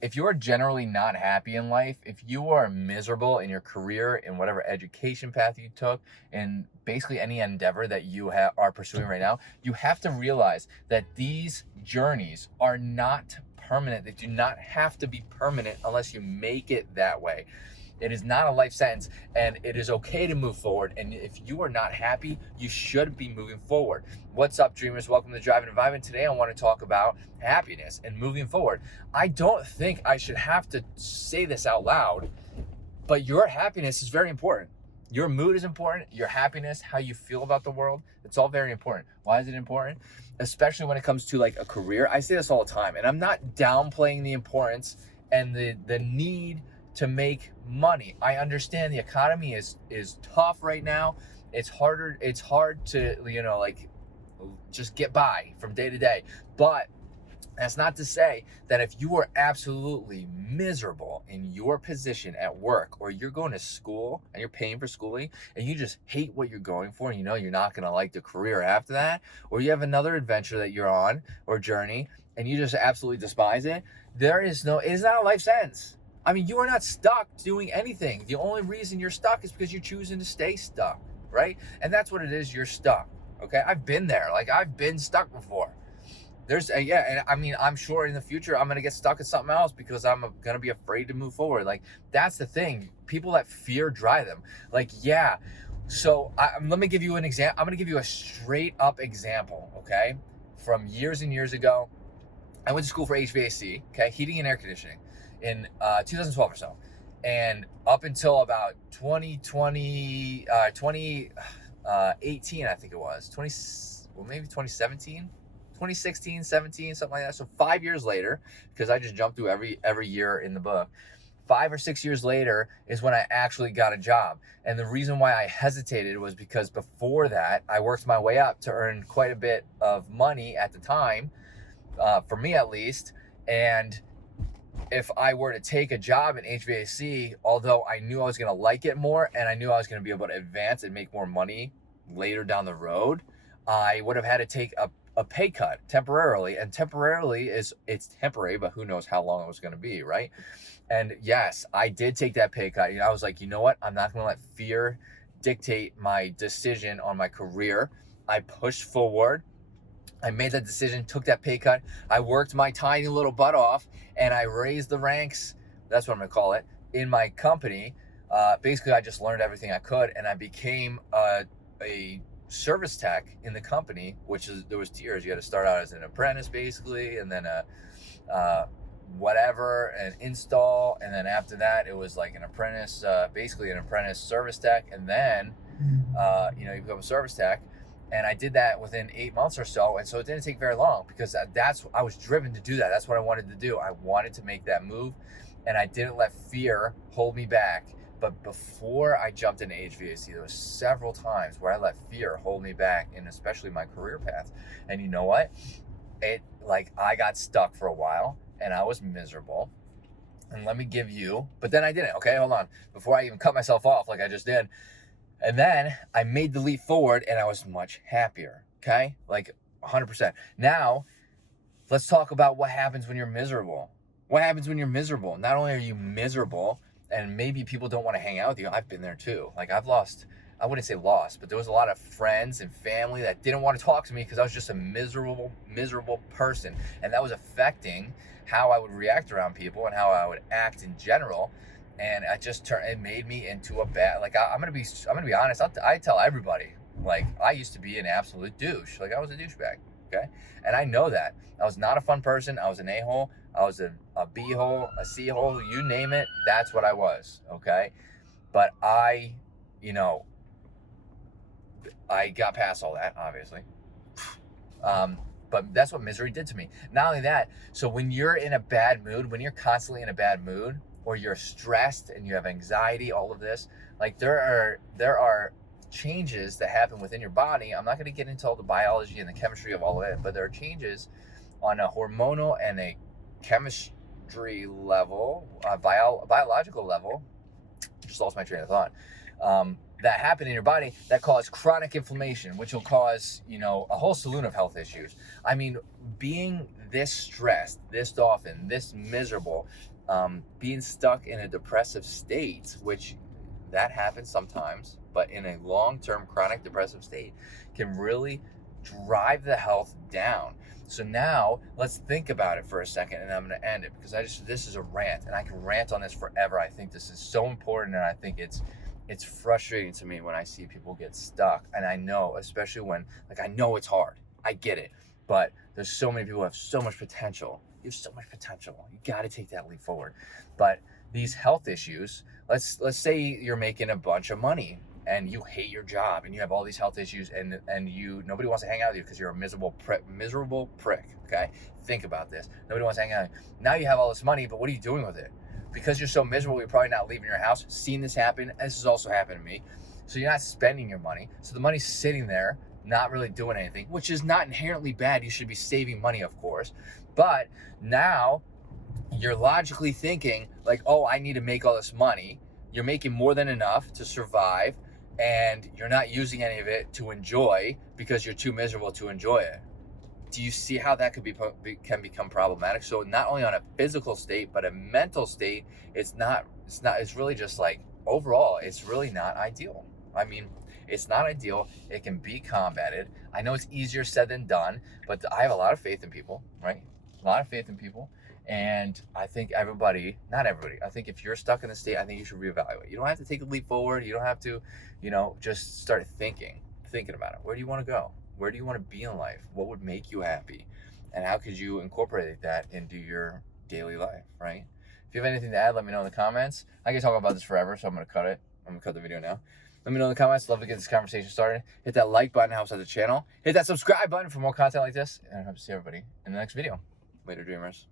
if you're generally not happy in life, if you are miserable in your career, in whatever education path you took, in basically any endeavor that you are pursuing right now, you have to realize that these journeys are not permanent. They do not have to be permanent unless you make it that way. It is not a life sentence, and it is okay to move forward. And if you are not happy, you should be moving forward. What's up, dreamers? Welcome to Drive and Environment. Today, I want to talk about happiness and moving forward. I don't think I should have to say this out loud, but your happiness is very important. Your mood is important. Your happiness, how you feel about the world, it's all very important. Why is it important? Especially when it comes to like a career. I say this all the time, and I'm not downplaying the importance and the need to make money. I understand the economy is tough right now. It's hard to, like, just get by from day to day. But that's not to say that if you are absolutely miserable in your position at work, or you're going to school and you're paying for schooling and you just hate what you're going for, and you know you're not going to like the career after that, or you have another adventure that you're on or journey and you just absolutely despise it, it is not a life sentence. I mean, you are not stuck doing anything. The only reason you're stuck is because you're choosing to stay stuck, right? And that's what it is. You're stuck, okay? I've been there. Like, I've been stuck before. And I mean, I'm sure in the future I'm going to get stuck at something else because I'm going to be afraid to move forward. Like, that's the thing. People that fear drive them. Like, yeah. So let me give you an example. I'm going to give you a straight up example, okay? From years and years ago. I went to school for HVAC, okay? Heating and air conditioning. In 2012 or so, and up until about 2018, I think it was maybe 2017, 2016, 17, something like that. So 5 years later, because I just jumped through every year in the book, 5 or 6 years later is when I actually got a job. And the reason why I hesitated was because before that, I worked my way up to earn quite a bit of money at the time, for me at least. And if I were to take a job in HVAC, although I knew I was going to like it more and I knew I was going to be able to advance and make more money later down the road, I would have had to take a pay cut temporarily. And temporarily it's temporary, but who knows how long it was going to be, right? And yes, I did take that pay cut. I was like, you know what? I'm not going to let fear dictate my decision on my career. I pushed forward. I made that decision, took that pay cut. I worked my tiny little butt off, and I raised the ranks, that's what I'm going to call it, in my company. Basically, I just learned everything I could, and I became a service tech in the company, there was tiers. You had to start out as an apprentice, basically, and then an install, and then after that, it was like an apprentice, basically an apprentice service tech, and then, you become a service tech. And I did that within 8 months or so. And so it didn't take very long because I was driven to do that. That's what I wanted to do. I wanted to make that move, and I didn't let fear hold me back. But before I jumped into HVAC, there was several times where I let fear hold me back, and especially my career path. And you know what? I got stuck for a while and I was miserable. And but then I didn't. Okay, hold on. Before I even cut myself off like I just did, and then I made the leap forward and I was much happier, okay? Like 100%. Now, let's talk about what happens when you're miserable. What happens when you're miserable? Not only are you miserable, and maybe people don't want to hang out with you. I've been there too. Like, I wouldn't say lost, but there was a lot of friends and family that didn't want to talk to me because I was just a miserable person. And that was affecting how I would react around people and how I would act in general. And it made me into a bad, like, I'm going to be honest. I tell everybody, like, I used to be an absolute douche. Like, I was a douchebag. Okay. And I know that I was not a fun person. I was an a-hole. I was a b-hole, a c-hole, you name it. That's what I was. Okay. But I got past all that, obviously. But that's what misery did to me. Not only that, so when you're in a bad mood, when you're constantly in a bad mood, or you're stressed and you have anxiety, all of this, like, there are changes that happen within your body. I'm not going to get into all the biology and the chemistry of all of it, but there are changes on a hormonal and a chemistry level, biological level. Just lost my train of thought. that happen in your body that cause chronic inflammation, which will cause, a whole slew of health issues. I mean, being this stressed, this often, this miserable, being stuck in a depressive state, which that happens sometimes, but in a long-term chronic depressive state can really drive the health down. So now let's think about it for a second, and I'm going to end it because this is a rant, and I can rant on this forever. I think this is so important, and I think it's frustrating to me when I see people get stuck. And I know, especially when, I know it's hard. I get it. But there's so many people who have so much potential. You have so much potential. You got to take that leap forward. But these health issues, let's say you're making a bunch of money and you hate your job and you have all these health issues and nobody wants to hang out with you because you're a miserable prick, okay? Think about this. Nobody wants to hang out with you. Now you have all this money, but what are you doing with it? Because you're so miserable, you're probably not leaving your house. Seen this happen. This has also happened to me. So you're not spending your money. So the money's sitting there, not really doing anything, which is not inherently bad. You should be saving money, of course. But now you're logically thinking oh, I need to make all this money. You're making more than enough to survive, and you're not using any of it to enjoy because you're too miserable to enjoy it. Do you see how that can become problematic? So not only on a physical state, but a mental state, it's really just overall, it's really not ideal. I mean, it's not ideal. It can be combated. I know it's easier said than done, but I have a lot of faith in people, right? A lot of faith in people. And I think not everybody, I think if you're stuck in the state, I think you should reevaluate. You don't have to take a leap forward. You don't have to, just start thinking about it. Where do you want to go? Where do you want to be in life? What would make you happy? And how could you incorporate that into your daily life, right? If you have anything to add, let me know in the comments. I can talk about this forever, so I'm going to cut it. I'm going to cut the video now. Let me know in the comments. Love to get this conversation started. Hit that like button, helps out the channel. Hit that subscribe button for more content like this. And I hope to see everybody in the next video. Later, dreamers.